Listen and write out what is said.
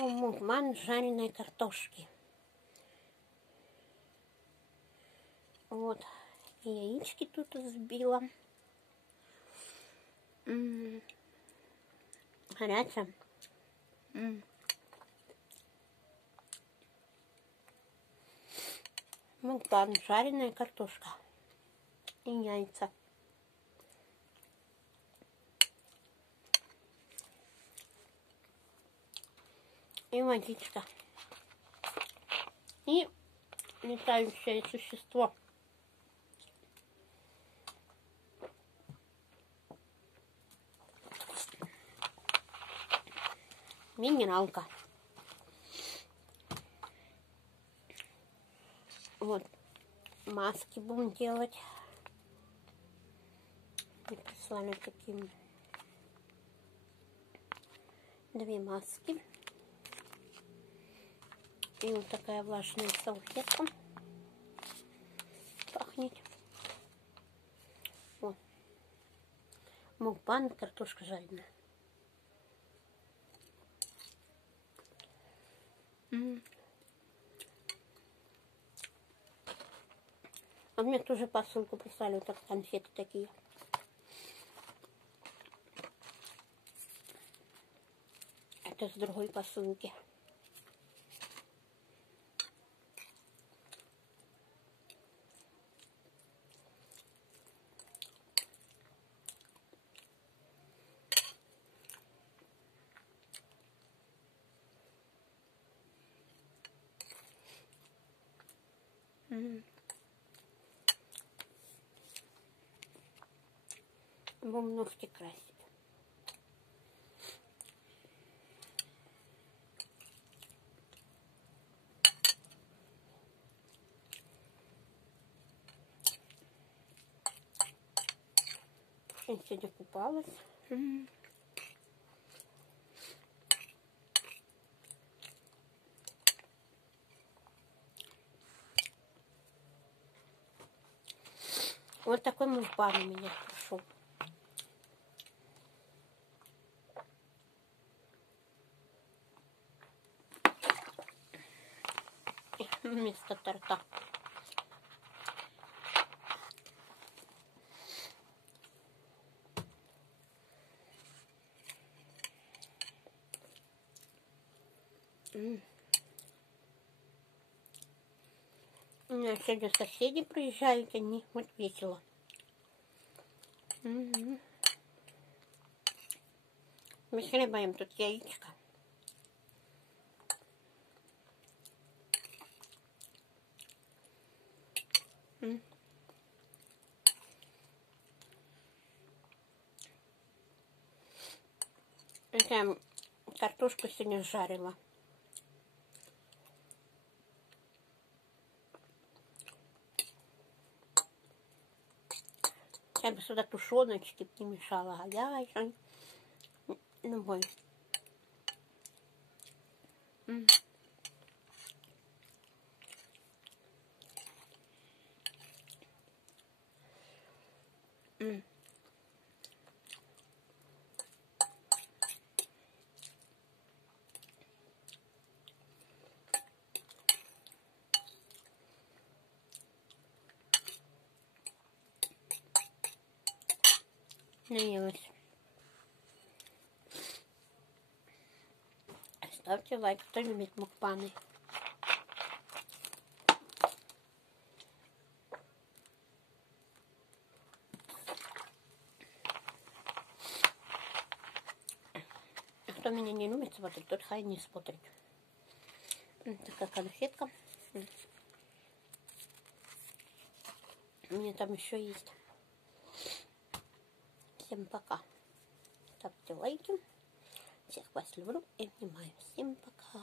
Мукбан жареной картошки. Вот, яички тут взбила. Горячая. Мукбан жареная картошка и яйца. И водичка. И летающее существо. Минералка. Вот. Маски будем делать. Мне прислали такие 2 маски. И вот такая влажная салфетка. Пахнет. Вот. Мукбан, картошка жареная. А мне тоже посылку прислали, вот так конфеты такие. Это с другой посылки. Будем ногти красить. Я сегодня купалась. Вот такой мукбан у меня прошел. Вместо торта. У меня сегодня соседи приезжают, они вот весело. Выхлебаем тут яичко. Это картошку сегодня жарила. Я бы сюда тушеночки не мешала, а я еще любой. Наелась. Ставьте лайк, кто любит мукбаны. А кто меня не любит смотреть, тот хай не смотрит. Такая конфетка. У меня там еще есть. Всем пока. Ставьте лайки. Всех вас люблю и обнимаю. Всем пока.